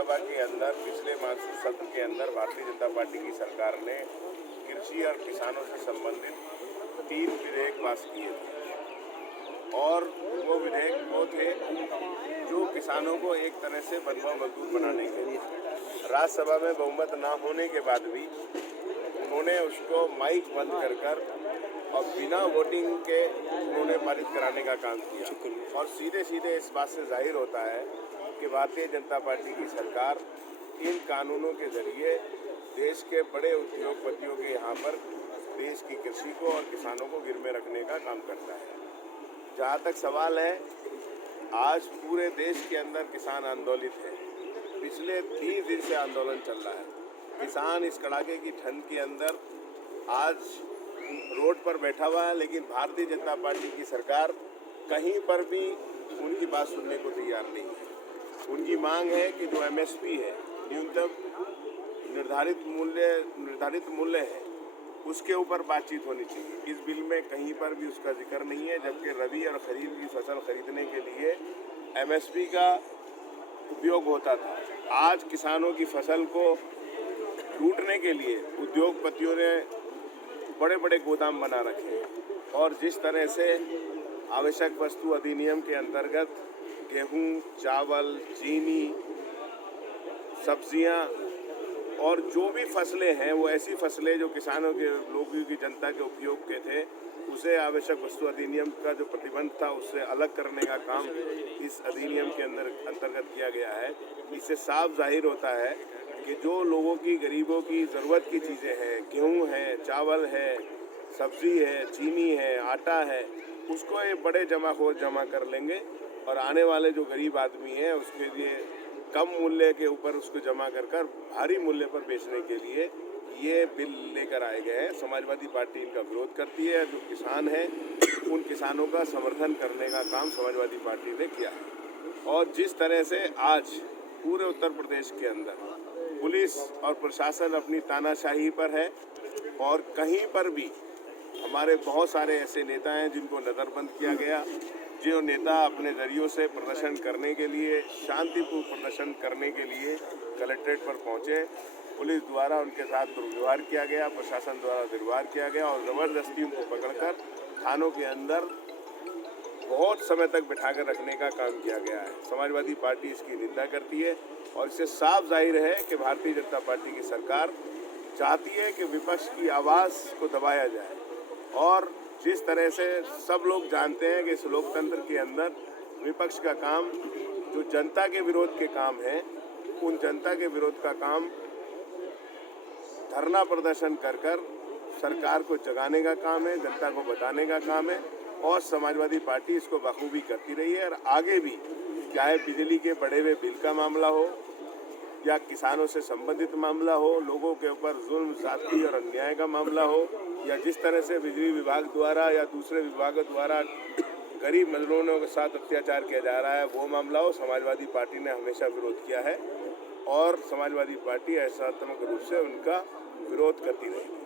लोकसभा के अंदर पिछले मानसून सत्र के अंदर भारतीय जनता पार्टी की सरकार ने कृषि और किसानों से संबंधित 3 विधेयक पास किए थे और वो विधेयक वो थे जो किसानों को एक तरह से बंधुआ मजदूर बनाने के लिए राज्यसभा में बहुमत ना होने के बाद भी उन्होंने उसको माइक बंद कर और बिना वोटिंग के उन्होंने पारित कराने का काम किया और सीधे सीधे इस बात से जाहिर होता है कि भारतीय जनता पार्टी की सरकार इन कानूनों के जरिए देश के बड़े उद्योगपतियों के यहाँ पर देश की कृषि को और किसानों को गिर में रखने का काम करता है। जहाँ तक सवाल है, आज पूरे देश के अंदर किसान आंदोलित है। पिछले 30 दिन से आंदोलन चल रहा है। किसान इस कड़ाके की ठंड के अंदर आज रोड पर बैठा हुआ है, लेकिन भारतीय जनता पार्टी की सरकार कहीं पर भी उनकी बात सुनने को तैयार नहीं है। उनकी मांग है कि जो एमएसपी है, न्यूनतम निर्धारित मूल्य है, उसके ऊपर बातचीत होनी चाहिए। इस बिल में कहीं पर भी उसका जिक्र नहीं है, जबकि रबी और खरीफ की फसल खरीदने के लिए एमएसपी का उपयोग होता था। आज किसानों की फसल को लूटने के लिए उद्योगपतियों ने बड़े बड़े गोदाम बना रखे हैं और जिस तरह से आवश्यक वस्तु अधिनियम के अंतर्गत गेहूं, चावल, चीनी, सब्जियां और जो भी फसलें हैं वो ऐसी फसलें जो किसानों के लोगों की जनता के उपयोग के थे, उसे आवश्यक वस्तु अधिनियम का जो प्रतिबंध था उससे अलग करने का काम इस अधिनियम के अंतर्गत किया गया है। इससे साफ जाहिर होता है कि जो लोगों की, गरीबों की ज़रूरत की चीज़ें हैं, गेहूं है, चावल है, सब्जी है, चीनी है, आटा है, उसको ये बड़े जमाखोर जमा कर लेंगे और आने वाले जो गरीब आदमी हैं उसके लिए कम मूल्य के ऊपर उसको जमा कर भारी मूल्य पर बेचने के लिए ये बिल लेकर आए गए हैं। समाजवादी पार्टी इनका विरोध करती है। जो किसान हैं उन किसानों का समर्थन करने का काम समाजवादी पार्टी ने किया है और जिस तरह से आज पूरे उत्तर प्रदेश के अंदर पुलिस और प्रशासन अपनी तानाशाही पर है और कहीं पर भी हमारे बहुत सारे ऐसे नेता हैं जिनको नज़रबंद किया गया, जो नेता अपने जरियों से प्रदर्शन करने के लिए, शांतिपूर्ण प्रदर्शन करने के लिए कलेक्ट्रेट पर पहुंचे। पुलिस द्वारा उनके साथ दुर्व्यवहार किया गया, प्रशासन द्वारा दुर्व्यवहार किया गया और ज़बरदस्ती उनको पकड़कर थानों के अंदर बहुत समय तक बिठाकर रखने का काम किया गया है। समाजवादी पार्टी इसकी निंदा करती है और इससे साफ जाहिर है कि भारतीय जनता पार्टी की सरकार चाहती है कि विपक्ष की आवाज़ को दबाया जाए और जिस तरह से सब लोग जानते हैं कि इस लोकतंत्र के अंदर विपक्ष का काम जो जनता के विरोध के काम है, उन जनता के विरोध का काम धरना प्रदर्शन कर सरकार को जगाने का काम है, जनता को बताने का काम है और समाजवादी पार्टी इसको बखूबी करती रही है और आगे भी, चाहे बिजली के बढ़े हुए बिल का मामला हो या किसानों से संबंधित मामला हो, लोगों के ऊपर जुल्म, ज़्यादती और अन्याय का मामला हो या जिस तरह से बिजली विभाग द्वारा या दूसरे विभागों द्वारा गरीब मजदूरों के साथ अत्याचार किया जा रहा है, वो मामला हो, समाजवादी पार्टी ने हमेशा विरोध किया है और समाजवादी पार्टी ऐसा रूप से उनका विरोध करती रही।